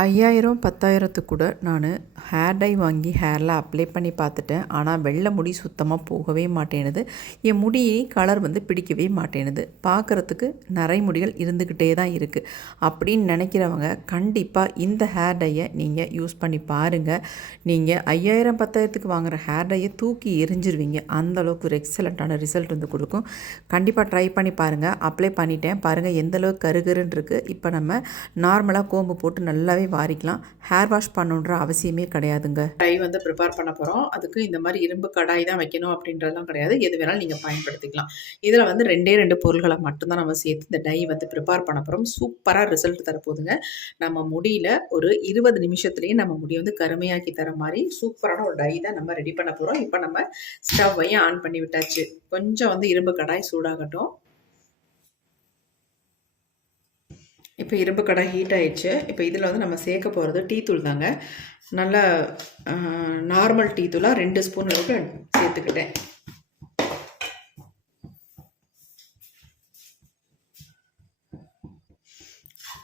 5000 10,000த்துக்கு கூட நான் hair dye வாங்கி ஹேரில் அப்ளை பண்ணி பார்த்துட்டேன். ஆனால் வெள்ளை முடி சுத்தமாக போகவே மாட்டேனுது. என் முடி கலர் பிடிக்கவே மாட்டேனுது. பார்க்குறதுக்கு நிறை முடிகள் இருந்துக்கிட்டே தான் இருக்குது. அப்படின்னு நினைக்கிறவங்க கண்டிப்பாக இந்த ஹேர் டையை நீங்கள் யூஸ் பண்ணி பாருங்கள். நீங்கள் 5000 10,000த்துக்கு வாங்குகிற ஹேர் டையை தூக்கி எரிஞ்சிருவீங்க. அந்தளவுக்கு ஒரு எக்ஸலண்ட்டான ரிசல்ட் கொடுக்கும். கண்டிப்பாக ட்ரை பண்ணி பாருங்கள். அப்ளை பண்ணிட்டேன் பாருங்கள் எந்தளவுக்கு கருகருன்னு இருக்குது. இப்போ நம்ம நார்மலாக கோம்பு போட்டு நல்லாவே வாரிக்கலாம். ஹேர் வாஷ் பண்ணணுன்ற அவசியமே கிடையாதுங்க. டை ப்ரிப்பேர் பண்ண போகிறோம். அதுக்கு இந்த மாதிரி இரும்பு கடாய் தான் வைக்கணும் அப்படின்றதுலாம் கிடையாது. எது வேணாலும் நீங்கள் பயன்படுத்திக்கலாம். இதில் 2 பொருள்களை மட்டும்தான் நம்ம சேர்த்து இந்த டை ப்ரிப்பேர் பண்ண போகிறோம். சூப்பராக ரிசல்ட் தரப்போகுதுங்க. நம்ம முடியில் ஒரு 20 நிமிஷத்துலேயே நம்ம முடி கருமையாக்கி தர மாதிரி சூப்பரான ஒரு டை தான் நம்ம ரெடி பண்ண போகிறோம். இப்போ நம்ம ஸ்டவ்வையும் ஆன் பண்ணி விட்டாச்சு. கொஞ்சம் இரும்பு கடாய் சூடாகட்டும். இப்போ இரும்பு கடாய் ஹீட் ஆகிடுச்சு. இப்போ இதில் நம்ம சேர்க்க போகிறது டீ தூள் தாங்க. நல்லா நார்மல் டீ தூளாக 2 ஸ்பூன் அளவுக்கு சேர்த்துக்கிட்டேன்.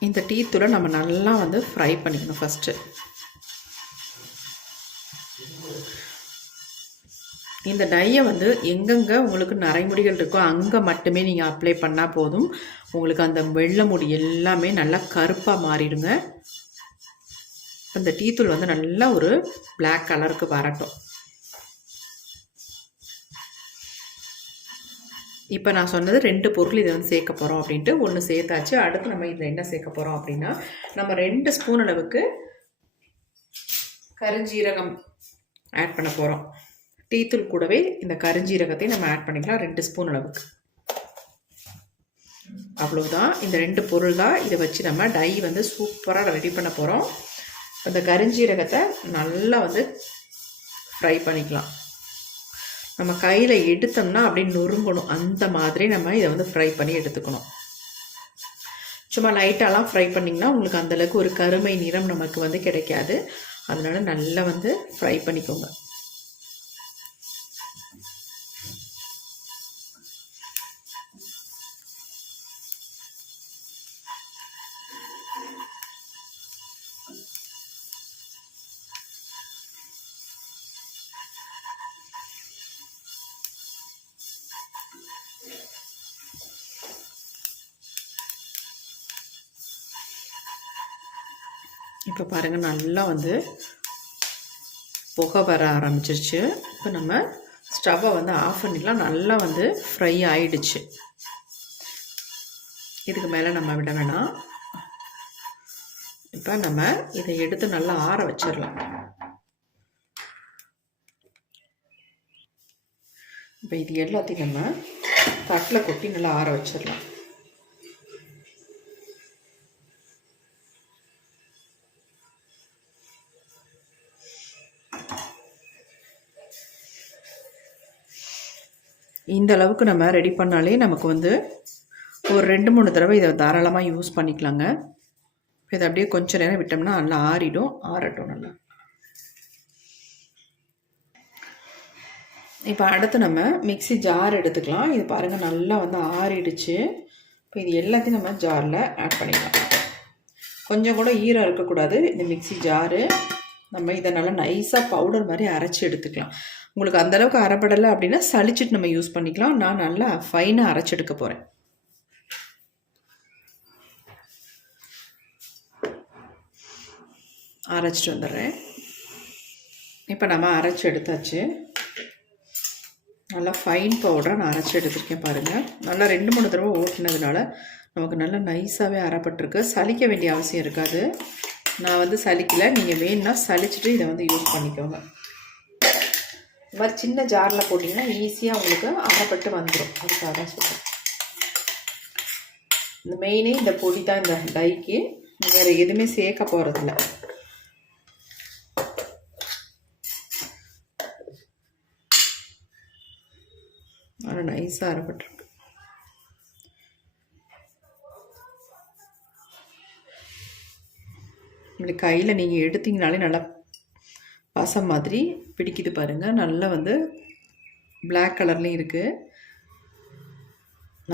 இந்த டீ தூளை நம்ம நல்லா ஃப்ரை பண்ணிக்கணும். ஃபஸ்ட்டு இந்த டையை எங்கெங்கே உங்களுக்கு நரைமுடிகள் இருக்கோ அங்கே மட்டுமே நீங்கள் அப்ளை பண்ணால் போதும். உங்களுக்கு அந்த வெள்ளை முடி எல்லாமே நல்லா கருப்பாக மாறிடுங்க. அந்த டீ தூள் நல்லா ஒரு பிளாக் கலருக்கு வரட்டும். இப்போ நான் சொன்னது 2 பொருள் இதை சேர்க்க போகிறோம் அப்படின்ட்டு. ஒன்று சேர்த்தாச்சு. அடுத்து நம்ம இதில் என்ன சேர்க்க போகிறோம் அப்படின்னா, நம்ம 2 ஸ்பூன் அளவுக்கு கருஞ்சீரகம் ஆட் பண்ண போகிறோம். டீ தூள் கூடவே இந்த கருஞ்சீரகத்தையும் நம்ம ஆட் பண்ணிக்கலாம் 2 ஸ்பூன் அளவுக்கு. அவ்வளவுதான். இந்த 2 பொருள் தான். இதை வச்சு நம்ம டை சூப்பராக ரெடி பண்ண போகிறோம். அந்த கருஞ்சீரகத்தை நல்லா ஃப்ரை பண்ணிக்கலாம். நம்ம கையில் எடுத்தோம்னா அப்படியே நொறுங்கணும். அந்த மாதிரி நம்ம இதை ஃப்ரை பண்ணி எடுத்துக்கணும். சும்மா லைட்டாலாம் ஃப்ரை பண்ணிங்கன்னா உங்களுக்கு அந்தளவுக்கு ஒரு கருமை நிறம் நமக்கு கிடைக்காது. அதனால நல்லா ஃப்ரை பண்ணிக்கோங்க. இப்போ பாருங்கள் நல்லா புகை வர ஆரம்பிச்சிருச்சு. இப்போ நம்ம ஸ்டவ்வை ஆஃப் பண்ணிடலாம். நல்லா ஃப்ரை ஆயிடுச்சு. இதுக்கு மேலே நம்ம விட வேணாம். இப்போ நம்ம இதை எடுத்து நல்லா ஆற வச்சிடலாம். இப்போ இது எல்லாத்தையும் நம்ம தட்டில் கொட்டி நல்லா ஆற வச்சிடலாம். இந்த அளவுக்கு நம்ம ரெடி பண்ணாலே நமக்கு ஒரு 2-3 தடவை இதை தாராளமாக யூஸ் பண்ணிக்கலாங்க. இதை அப்படியே கொஞ்சம் நேரம் விட்டோம்னா நல்லா ஆறிடும். ஆறட்டும் நல்லா. இப்போ அடுத்து நம்ம மிக்ஸி ஜார் எடுத்துக்கலாம். இது பாருங்கள் நல்லா ஆறிடுச்சு. இப்போ இது எல்லாத்தையும் நம்ம ஜாரில் ஆட் பண்ணிக்கலாம். கொஞ்சம் கூட ஈரம் இருக்கக்கூடாது. இந்த மிக்ஸி ஜாரு நம்ம இதை நல்லா நைஸாக பவுடர் மாதிரி அரைச்சி எடுத்துக்கலாம். உங்களுக்கு அந்தளவுக்கு அரைப்படலை அப்படின்னா சளிச்சிட்டு நம்ம யூஸ் பண்ணிக்கலாம். நான் நல்லா ஃபைனாக அரைச்சி எடுக்க போகிறேன். அரைச்சிட்டு வந்துடுறேன். இப்போ நம்ம அரைச்சி எடுத்தாச்சு. நல்லா ஃபைன் பவுடராக நான் அரைச்சி எடுத்துருக்கேன் பாருங்கள். நல்லா 2-3 தடவை ஓட்டினதுனால நமக்கு நல்லா நைஸாகவே அரைப்பட்டிருக்கு. சலிக்க வேண்டிய அவசியம் இருக்காது. நான் சலிக்கலை. நீங்கள் வேணும்னா சலிச்சுட்டு இதை யூஸ் பண்ணிக்கோங்க. இந்த மாதிரி சின்ன ஜாரில் போட்டிங்கன்னா ஈஸியாக உங்களுக்கு அரைப்பட்டு வந்துடும். அதுக்காக தான் சொல்கிறேன். இந்த மெயினே இந்த பொடி தான் இந்த டைக்கு. வேறு எதுவுமே சேர்க்க போகிறதில்ல. ஆனால் நைஸாக அரைப்பட்டுருக்கு. இப்படி கையில் நீங்கள் எடுத்தீங்கனாலே நல்லா பசை மாதிரி பிடிக்குது பாருங்கள். நல்லா பிளாக் கலர்லேயும் இருக்குது.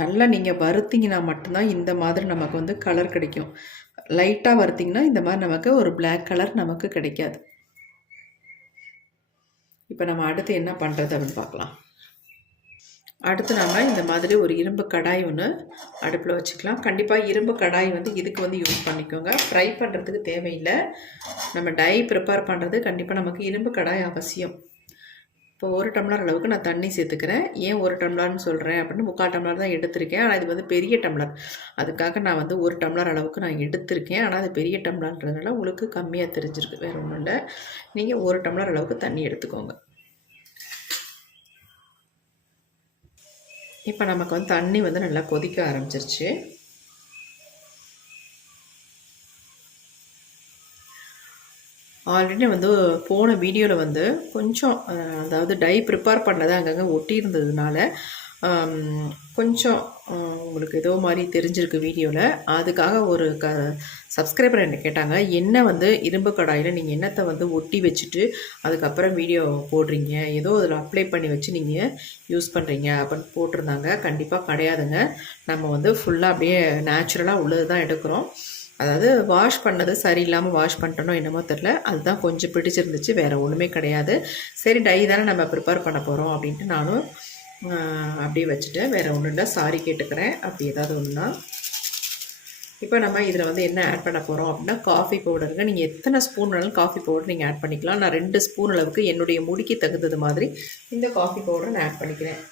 நல்லா நீங்கள் வறுத்திங்கன்னா மட்டும்தான் இந்த மாதிரி நமக்கு வந்து கலர் கிடைக்கும். லைட்டாக வறுத்திங்கன்னா இந்த மாதிரி நமக்கு ஒரு பிளாக் கலர் நமக்கு கிடைக்காது. இப்போ நம்ம அடுத்து என்ன பண்ணுறது அப்படின்னு பார்க்கலாம். அடுத்து நம்ம இந்த மாதிரி ஒரு இரும்பு கடாய் ஒன்று அடுப்பில் வச்சுக்கலாம். கண்டிப்பாக இரும்பு கடாய் வந்து இதுக்கு வந்து யூஸ் பண்ணிக்கோங்க. ஃப்ரை பண்ணுறதுக்கு தேவையில்லை. நம்ம டை ப்ரிப்பேர் பண்ணுறது கண்டிப்பாக நமக்கு இரும்பு கடாய் அவசியம். இப்போ 1 டம்ளர் அளவுக்கு நான் தண்ணி சேர்த்துக்கிறேன். ஏன் 1 டம்ளர்னு சொல்கிறேன் அப்படின்னு 3/4 டம்ளர் தான் எடுத்திருக்கேன். ஆனால் இது வந்து பெரிய டம்ளர். அதுக்காக நான் வந்து 1 டம்ளர் அளவுக்கு நான் எடுத்திருக்கேன். ஆனால் அது பெரிய டம்ளர்ன்றதுனால உங்களுக்கு கம்மியாக தெரிஞ்சிருக்கு. வேறு ஒன்றும் இல்லை. நீங்கள் 1 டம்ளர் அளவுக்கு தண்ணி எடுத்துக்கோங்க. இப்போ நமக்கு வந்து தண்ணி வந்து நல்லா கொதிக்க ஆரம்பிச்சிருச்சு. ஆல்ரெடி வந்து போன வீடியோவில் வந்து கொஞ்சம் அதாவது டை ப்ரிப்பேர் பண்ணதை அங்கங்கே ஒட்டி இருந்ததுனால கொஞ்சம் உங்களுக்கு ஏதோ மாதிரி தெரிஞ்சிருக்கு வீடியோவில். அதுக்காக ஒரு சப்ஸ்கிரைபர் என்ன கேட்டாங்க, என்ன வந்து இரும்பு கடாயில் நீங்கள் என்னத்தை வந்து ஒட்டி வச்சுட்டு அதுக்கப்புறம் வீடியோ போடுறீங்க, ஏதோ அதில் அப்ளை பண்ணி வச்சு நீங்கள் யூஸ் பண்ணுறீங்க அப்படின்னு போட்டிருந்தாங்க. கண்டிப்பாக கிடையாதுங்க. நம்ம வந்து ஃபுல்லாக அப்படியே நேச்சுரலாக உள்ளது தான் எடுக்கிறோம். அதாவது வாஷ் பண்ணது சரியில்லாமல் வாஷ் பண்ணிட்டனோ என்னமோ தெரில, அதுதான் கொஞ்சம் பிடிச்சிருந்துச்சு, வேறு ஒன்றுமே கிடையாது. சரி டை தானே நம்ம ப்ரிப்பேர் பண்ண போகிறோம் அப்படின்ட்டு நானும் அப்படியே வச்சுட்டேன். வேறு ஒன்றும் இல்லை, சாரி கேட்டுக்கிறேன் அப்படி ஏதாவது ஒன்றுனா. இப்போ நம்ம இதில் வந்து என்ன ஆட் பண்ண போகிறோம் அப்படின்னா காஃபி பவுடருங்க. நீங்கள் எத்தனை ஸ்பூன் வேணாலும் காஃபி பவுடர் நீங்கள் ஆட் பண்ணிக்கலாம். நான் 2 ஸ்பூன் அளவுக்கு என்னுடைய முடிக்கு தகுந்தது மாதிரி இந்த காஃபி பவுடரை நான் ஆட் பண்ணிக்கிறேன்.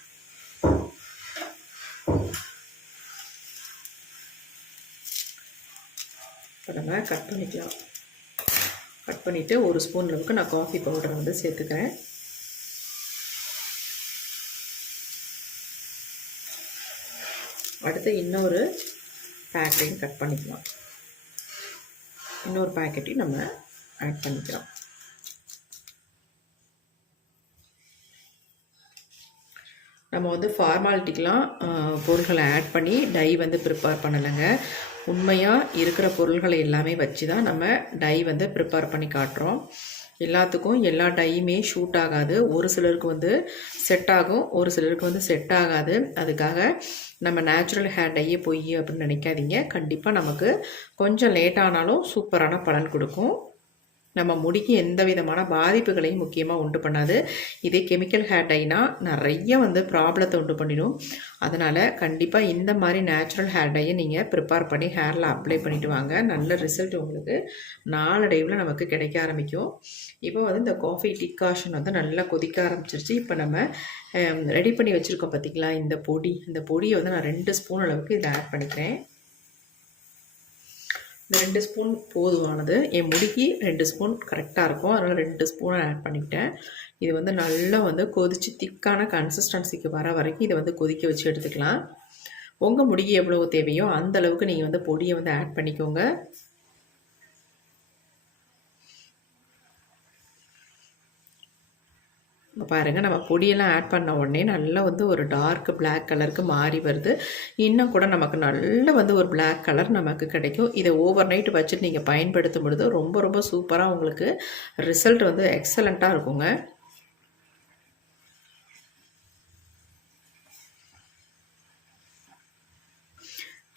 இப்போ நம்ம கட் பண்ணிக்கலாம். கட் பண்ணிவிட்டு 1 ஸ்பூன் அளவுக்கு நான் காஃபி பவுடர் வந்து சேர்த்துக்கிறேன். அடுத்து இன்னொரு பேக்கெட்டையும் கட் பண்ணிக்கலாம். இன்னொரு பேக்கெட்டையும் நம்ம ஆட் பண்ணிக்கலாம். நம்ம வந்து ஃபார்மாலிட்டிக்கெலாம் பொருட்களை ஆட் பண்ணி டை வந்து ப்ரிப்பேர் பண்ணலைங்க. உண்மையாக இருக்கிற பொருள்களை எல்லாமே வச்சு தான் நம்ம டை வந்து ப்ரிப்பேர் பண்ணி காட்டுறோம். எல்லாத்துக்கும் எல்லா டையுமே ஷூட் ஆகாது. ஒரு சிலருக்கு வந்து செட் ஆகும், ஒரு சிலருக்கு வந்து செட் ஆகாது. அதுக்காக நம்ம நேச்சுரல் ஹேர் டையே பொய் அப்படின்னு நினைக்காதீங்க. கண்டிப்பாக நமக்கு கொஞ்சம் லேட்டானாலும் சூப்பரான பலன் கொடுக்கும். நம்ம முடிக்கு எந்த விதமான பாதிப்புகளையும் முக்கியமாக உண்டு பண்ணாது. இதே கெமிக்கல் ஹேர் டைனா நிறைய வந்து ப்ராப்ளத்தை உண்டு பண்ணிடும். அதனால் கண்டிப்பாக இந்த மாதிரி நேச்சுரல் ஹேர் டையை நீங்கள் ப்ரிப்பேர் பண்ணி ஹேரில் அப்ளை பண்ணிவிட்டு வாங்க. நல்ல ரிசல்ட் உங்களுக்கு நாளடைவில் நமக்கு கிடைக்க ஆரம்பிக்கும். இப்போ வந்து இந்த காஃபி டிகாஷன் வந்து நல்லா கொதிக்க ஆரம்பிச்சிருச்சு. இப்போ நம்ம ரெடி பண்ணி வச்சுருக்கோம் பார்த்திங்களா இந்த பொடியை வந்து நான் 2 ஸ்பூன் அளவுக்கு இதில் ஆட் பண்ணிக்கிறேன். இந்த 2 ஸ்பூன் போதுமானது. என் முடிக்கு 2 ஸ்பூன் கரெக்டாக இருக்கும். அதனால் 2 ஸ்பூனை ஆட் பண்ணிக்கிட்டேன். இது வந்து நல்லா வந்து கொதித்து திக்கான கன்சிஸ்டன்சிக்கு வர வரைக்கும் இதை வந்து கொதிக்க வச்சு எடுத்துக்கலாம். உங்கள் முடிக்கு எவ்வளோ தேவையோ அந்த அளவுக்கு நீங்கள் வந்து பொடியை வந்து ஆட் பண்ணிக்கோங்க. பாருங்கள், நம்ம பொடியெல்லாம் ஆட் பண்ண உடனே நல்லா வந்து ஒரு டார்க் பிளாக் கலருக்கு மாறி வருது. இன்னும் கூட நமக்கு நல்ல வந்து ஒரு பிளாக் கலர் நமக்கு கிடைக்கும். இதை ஓவர் நைட் வச்சுட்டு நீங்கள் பயன்படுத்தும் பொழுது ரொம்ப ரொம்ப சூப்பராக உங்களுக்கு ரிசல்ட் வந்து எக்ஸலண்ட்டாக இருக்குங்க.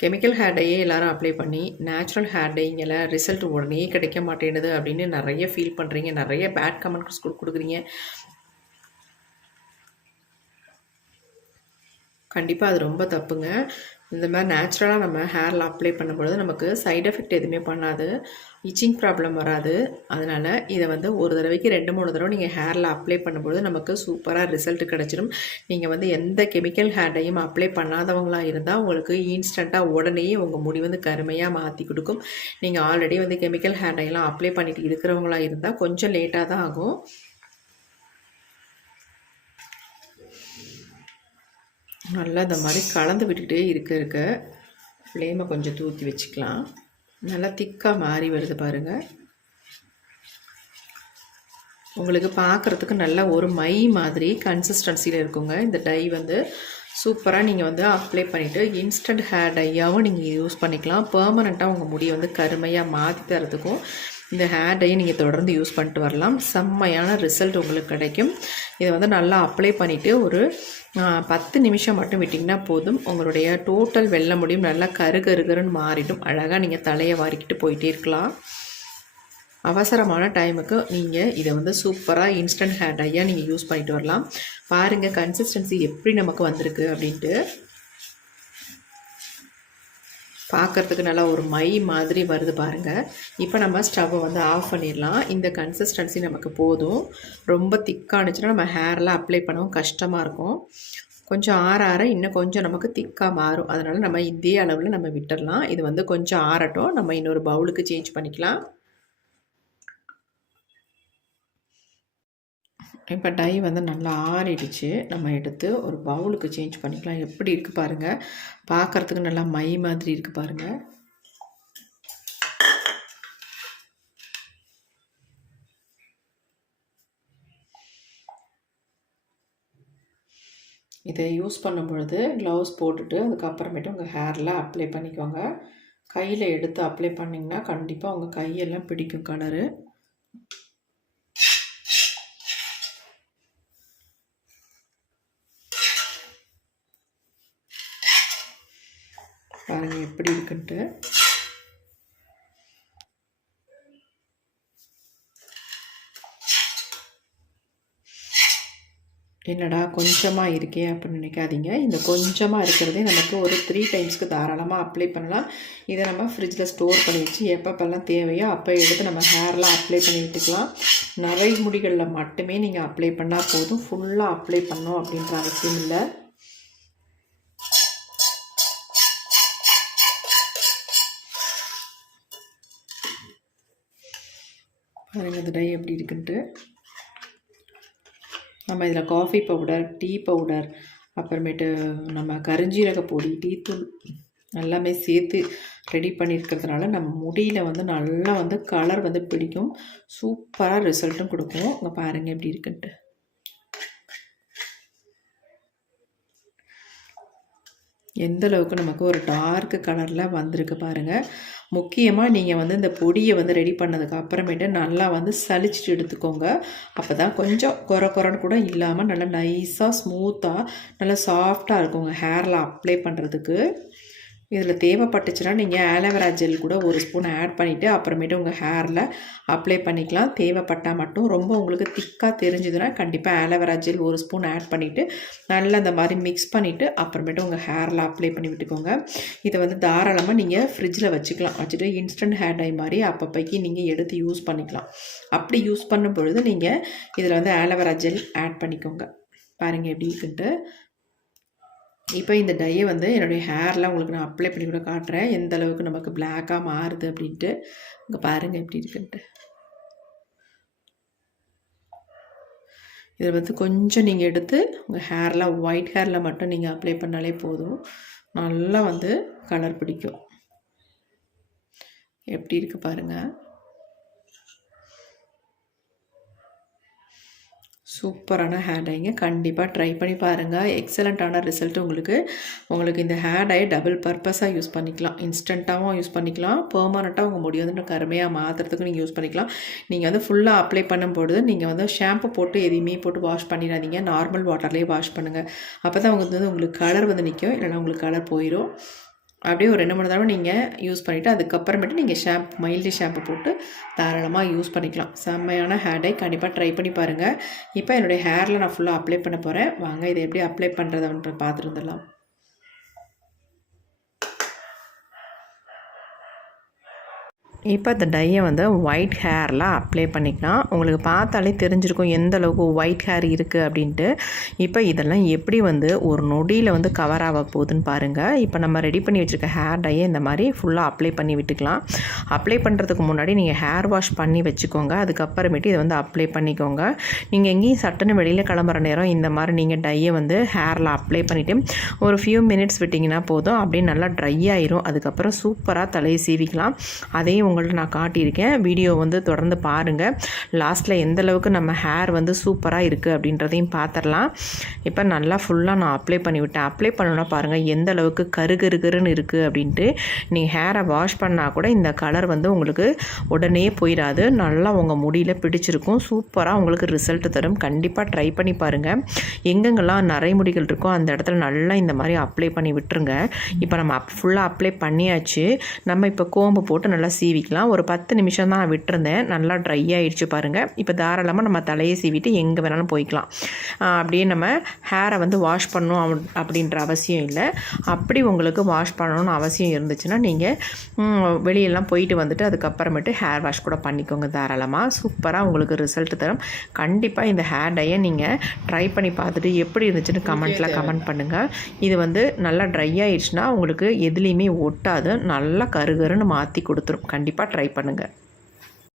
கெமிக்கல் ஹேர் டையே எல்லோரும் அப்ளை பண்ணி நேச்சுரல் ஹேர் டைங்கில் ரிசல்ட் உடனே கிடைக்க மாட்டேங்குது அப்படின்னு நிறைய ஃபீல் பண்ணுறீங்க, நிறைய பேட் கமெண்ட்ஸ் கொடுக்குறீங்க. கண்டிப்பாக அது ரொம்ப தப்புங்க. இந்த மாதிரி நேச்சுரலாக நம்ம ஹேரில் அப்ளை பண்ணும்பொழுது நமக்கு சைட் எஃபெக்ட் எதுவுமே பண்ணாது, இச்சிங் ப்ராப்ளம் வராது. அதனால் இதை வந்து ஒரு தடவைக்கு 2-3 தடவை நீங்கள் ஹேரில் அப்ளை பண்ணும்பொழுது நமக்கு சூப்பராக ரிசல்ட் கிடச்சிடும். நீங்கள் வந்து எந்த கெமிக்கல் ஹேர் டையும் அப்ளை பண்ணாதவங்களாக இருந்தால் உங்களுக்கு இன்ஸ்டண்ட்டாக உடனே உங்கள் முடி வந்து கருமையாக மாற்றி கொடுக்கும். நீங்கள் ஆல்ரெடி வந்து கெமிக்கல் ஹேர் டையெல்லாம் அப்ளை பண்ணிட்டு இருக்கிறவங்களாக இருந்தால் கொஞ்சம் லேட்டாக தான் ஆகும். நல்லா இந்த மாதிரி கலந்து விட்டுக்கிட்டே இருக்க ஃப்ளேமை கொஞ்சம் தூக்கி வச்சுக்கலாம். நல்லா திக்காக மாறி வருது பாருங்கள். உங்களுக்கு பார்க்குறதுக்கு நல்ல ஒரு மை மாதிரி கன்சிஸ்டன்சியில் இருக்குங்க. இந்த டை வந்து சூப்பராக நீங்கள் வந்து அப்ளை பண்ணிவிட்டு இன்ஸ்டன்ட் ஹேர் டையாகவும் நீங்கள் யூஸ் பண்ணிக்கலாம். பெர்மனெண்ட்டாக உங்கள் முடியை வந்து கருமையாக மாற்றி தரத்துக்கும் இந்த ஹேர் டையை நீங்கள் தொடர்ந்து யூஸ் பண்ணிட்டு வரலாம். செம்மையான ரிசல்ட் உங்களுக்கு கிடைக்கும். இதை வந்து நல்லா அப்ளை பண்ணிவிட்டு ஒரு 10 நிமிஷம் மட்டும் விட்டிங்கன்னா போதும். உங்களுடைய டோட்டல் வெள்ளை முடியும் நல்லா கருகருன்னு மாறிடும். அழகாக நீங்கள் தலையை வாரிக்கிட்டு போயிட்டே இருக்கலாம். அவசரமான டைமுக்கு நீங்கள் இதை வந்து சூப்பராக இன்ஸ்டன்ட் ஹேர் டையாக நீங்கள் யூஸ் பண்ணிட்டு வரலாம். பாருங்கள் கன்சிஸ்டன்சி எப்படி நமக்கு வந்திருக்கு அப்படின்ட்டு. பார்க்குறதுக்கு நல்லா ஒரு மை மாதிரி வருது பாருங்கள். இப்போ நம்ம ஸ்டவ்வை வந்து ஆஃப் பண்ணிடலாம். இந்த கன்சிஸ்டன்சி நமக்கு போதும். ரொம்ப திக்கானுச்சுன்னா நம்ம ஹேர்லாம் அப்ளை பண்ணவும் கஷ்டமாக இருக்கும். கொஞ்சம் ஆற இன்னும் கொஞ்சம் நமக்கு திக்காக மாறும். அதனால் நம்ம இதே அளவில் நம்ம விட்டுடலாம். இது வந்து கொஞ்சம் ஆறட்டும். நம்ம இன்னொரு பவுலுக்கு சேஞ்ச் பண்ணிக்கலாம். இப்போ டை வந்து நல்லா ஆறிடுச்சு. நம்ம எடுத்து ஒரு பவுலுக்கு சேஞ்ச் பண்ணிக்கலாம். எப்படி இருக்குது பாருங்கள். பார்க்குறதுக்கு நல்லா மை மாதிரி இருக்குது பாருங்கள். இதை யூஸ் பண்ணும் பொழுது க்ளவுஸ் போட்டுட்டு அதுக்கப்புறமேட்டு உங்கள் ஹேரில் அப்ளை பண்ணிக்கோங்க. கையில் எடுத்து அப்ளை பண்ணிங்கன்னா கண்டிப்பாக உங்கள் கையெல்லாம் பிடிக்கும் கலரு. பாருங்கள் எப்படி இருக்குன்ட்டு. என்னடா கொஞ்சமாக இருக்கே அப்படின்னு நினைக்காதீங்க. இந்த கொஞ்சமாக இருக்கிறதே நமக்கு ஒரு 3 டைம்ஸ்க்கு தாராளமாக அப்ளை பண்ணலாம். இதை நம்ம ஃப்ரிட்ஜில் ஸ்டோர் பண்ணி வச்சு எப்பப்பெல்லாம் தேவையோ அப்போ எடுத்து நம்ம ஹேர்லாம் அப்ளை பண்ணி விட்டுக்கலாம். நிறைய முடிகளில் மட்டுமே நீங்கள் அப்ளை பண்ணால் போதும். ஃபுல்லாக அப்ளை பண்ணோம் அப்படின்ற அவசியம் இல்லை. பாருங்கள் இந்த டை எப்படி இருக்குன்ட்டு. நம்ம இதில் காஃபி பவுடர், டீ பவுடர், அப்புறமேட்டு நம்ம கருஞ்சீரக பொடி, டீத்தூள் எல்லாமே சேர்த்து ரெடி பண்ணியிருக்கிறதுனால நம்ம முடியில் வந்து நல்லா வந்து கலர் வந்து பிடிக்கும். சூப்பராக ரிசல்ட்டும் கொடுக்கும். இங்கே பாருங்கள் எப்படி இருக்குன்ட்டு. எந்த அளவுக்கு நமக்கு ஒரு டார்க் கலரில் வந்திருக்கு பாருங்கள். முக்கியமாக நீங்கள் வந்து இந்த பொடியை வந்து ரெடி பண்ணதுக்கு அப்புறமேட்டு நல்லா வந்து சலிச்சிட்டு எடுத்துக்கோங்க. அப்போ தான் கொஞ்சம் குறன்னு கூட இல்லாமல் நல்லா நைஸாக ஸ்மூத்தாக நல்லா சாஃப்டாக இருக்குங்க ஹேரில் அப்ளை பண்ணுறதுக்கு. இதில் தேவைப்பட்டுச்சுன்னா நீங்கள் ஆலோவேரா ஜெல் கூட ஒரு ஸ்பூன் ஆட் பண்ணிவிட்டு அப்புறமேட்டு உங்கள் ஹேரில் அப்ளை பண்ணிக்கலாம். தேவைப்பட்டால் மட்டும் ரொம்ப உங்களுக்கு திக்காக தெரிஞ்சுதுன்னா கண்டிப்பாக ஆலோவேரா ஜெல் ஒரு ஸ்பூன் ஆட் பண்ணிவிட்டு நல்லா அந்த மாதிரி மிக்ஸ் பண்ணிவிட்டு அப்புறமேட்டு உங்கள் ஹேரில் அப்ளை பண்ணி விட்டுக்கோங்க. இதை வந்து தாராளமாக நீங்கள் ஃப்ரிட்ஜில் வச்சுட்டு இன்ஸ்டன்ட் ஹேர் டை மாதிரி அப்பப்போக்கி நீங்கள் எடுத்து யூஸ் பண்ணிக்கலாம். அப்படி யூஸ் பண்ணும் பொழுது நீங்கள் இதில் வந்து ஆலோவேரா ஜெல் ஆட் பண்ணிக்கோங்க. பாருங்கள் எப்படி இருக்குன்ட்டு. இப்போ இந்த டையை வந்து என்னுடைய ஹேர்லாம் உங்களுக்கு நான் அப்ளை பண்ணி கூட காட்டுறேன் எந்த அளவுக்கு நமக்கு பிளாக்காக மாறுது அப்படின்ட்டு. இங்கே பாருங்கள் எப்படி இருக்குன்ட்டு. இதில் வந்து கொஞ்சம் நீங்கள் எடுத்து உங்கள் ஹேரில் ஒயிட் ஹேரில் மட்டும் நீங்கள் அப்ளை பண்ணாலே போதும். நல்லா வந்து கலர் பிடிக்கும். எப்படி இருக்குது பாருங்கள். சூப்பரான ஹேர் டைங்க. கண்டிப்பாக ட்ரை பண்ணி பாருங்கள். எக்ஸலண்ட்டான ரிசல்ட் உங்களுக்கு இந்த ஹேர் டை டபுள் பர்பஸாக யூஸ் பண்ணிக்கலாம். இன்ஸ்டண்ட்டாகவும் யூஸ் பண்ணிக்கலாம். பெர்மனண்ட்டாக உங்கள் முடி வந்து கருமையாக மாற்றுறதுக்கு நீங்கள் யூஸ் பண்ணிக்கலாம். நீங்கள் வந்து ஃபுல்லாக அப்ளை பண்ணும்பொழுது நீங்கள் வந்து ஷாம்பு போட்டு எதையுமே போட்டு வாஷ் பண்ணிடாதீங்க. நார்மல் வாட்டர்லேயே வாஷ் பண்ணுங்கள். அப்போ தான் உங்களுக்கு கலர் வந்து நிற்கும். இல்லைனா உங்களுக்கு கலர் போயிடும். அப்படியே ஒரு 2-3 தடவை நீங்கள் யூஸ் பண்ணிவிட்டு அதுக்கப்புறமேட்டு நீங்கள் மைல்டு ஷாம்பு போட்டு தாராளமாக யூஸ் பண்ணிக்கலாம். செம்மையான ஹேர் டை. கண்டிப்பாக ட்ரை பண்ணி பாருங்கள். இப்போ என்னுடைய ஹேரில் நான் ஃபுல்லாக அப்ளை பண்ண போகிறேன். வாங்க இதை எப்படி அப்ளை பண்ணுறதுன்ற பார்த்துட்டு வந்துடலாம். இப்போ இந்த டையை வந்து ஒயிட் ஹேரில் அப்ளை பண்ணிக்கலாம். உங்களுக்கு பார்த்தாலே தெரிஞ்சிருக்கும் எந்த அளவுக்கு ஒயிட் ஹேர் இருக்குது அப்படின்ட்டு. இப்போ இதெல்லாம் எப்படி வந்து ஒரு நொடியில் வந்து கவர் ஆக போகுதுன்னு பாருங்கள். இப்போ நம்ம ரெடி பண்ணி வச்சுருக்க ஹேர் டையை இந்த மாதிரி ஃபுல்லாக அப்ளை பண்ணி விட்டுக்கலாம். அப்ளை பண்ணுறதுக்கு முன்னாடி நீங்கள் ஹேர் வாஷ் பண்ணி வச்சுக்கோங்க. அதுக்கப்புறமேட்டு இதை வந்து அப்ளை பண்ணிக்கோங்க. நீங்கள் எங்கேயும் சட்டுன்னு வெளியில் கிளம்புற நேரம் இந்த மாதிரி நீங்கள் டையை வந்து ஹேரில் அப்ளை பண்ணிவிட்டு ஒரு ஃபியூ மினிட்ஸ் விட்டிங்கன்னா போதும். அப்படியே நல்லா ட்ரை ஆயிரும். அதுக்கப்புறம் சூப்பராக தலையை சீவிக்கலாம். அதையும் உங்கள்ட்ட நான் காட்டியிருக்கேன். வீடியோ வந்து தொடர்ந்து பாருங்கள். லாஸ்ட்டில் எந்த அளவுக்கு நம்ம ஹேர் வந்து சூப்பராக இருக்குது அப்படின்றதையும் பார்த்துடலாம். இப்போ நல்லா ஃபுல்லாக நான் அப்ளை பண்ணிவிட்டேன். அப்ளை பண்ணணுன்னா பாருங்கள் எந்த அளவுக்கு கருன்னு இருக்குது அப்படின்ட்டு. நீங்கள் ஹேரை வாஷ் பண்ணால் கூட இந்த கலர் வந்து உங்களுக்கு உடனே போயிடாது. நல்லா உங்கள் முடியில் பிடிச்சிருக்கும். சூப்பராக உங்களுக்கு ரிசல்ட் தரும். கண்டிப்பாக ட்ரை பண்ணி பாருங்கள். எங்கெங்கெல்லாம் நரைமுடிகள் இருக்கோ அந்த இடத்துல நல்லா இந்த மாதிரி அப்ளை பண்ணி விட்டுருங்க. இப்போ நம்ம ஃபுல்லாக அப்ளை பண்ணியாச்சு. நம்ம இப்போ கோம்பு போட்டு நல்லா சீவிக்கலாம். ஒரு 10 நிமிஷம் தான் விட்டுருந்தேன். நல்லா ட்ரை ஆகிடுச்சு பாருங்கள். இப்போ தாராளமாக நம்ம தலையை சீவிட்டு எங்கே வேணாலும் போய்க்கலாம். அப்படியே நம்ம ஹேரை வந்து வாஷ் பண்ணணும் அப்படின்ற அவசியம் இல்லை. அப்படி உங்களுக்கு வாஷ் பண்ணணும்னு அவசியம் இருந்துச்சுன்னா நீங்கள் வெளியெல்லாம் போயிட்டு வந்துட்டு அதுக்கப்புறமேட்டு ஹேர் வாஷ் கூட பண்ணிக்கோங்க தாராளமாக. சூப்பராக உங்களுக்கு ரிசல்ட் தரும். கண்டிப்பாக இந்த ஹேர் டையை நீங்கள் ட்ரை பண்ணி பார்த்துட்டு எப்படி இருந்துச்சுன்னு கமெண்ட்டில் கமெண்ட் பண்ணுங்கள். இது வந்து நல்லா ட்ரை ஆகிடுச்சுன்னா உங்களுக்கு எதுலேயுமே ஒட்டாது. நல்லா கருன்னு மாற்றி கொடுத்துரும். கண்டிப்பாக ட்ரை பண்ணுங்கள்.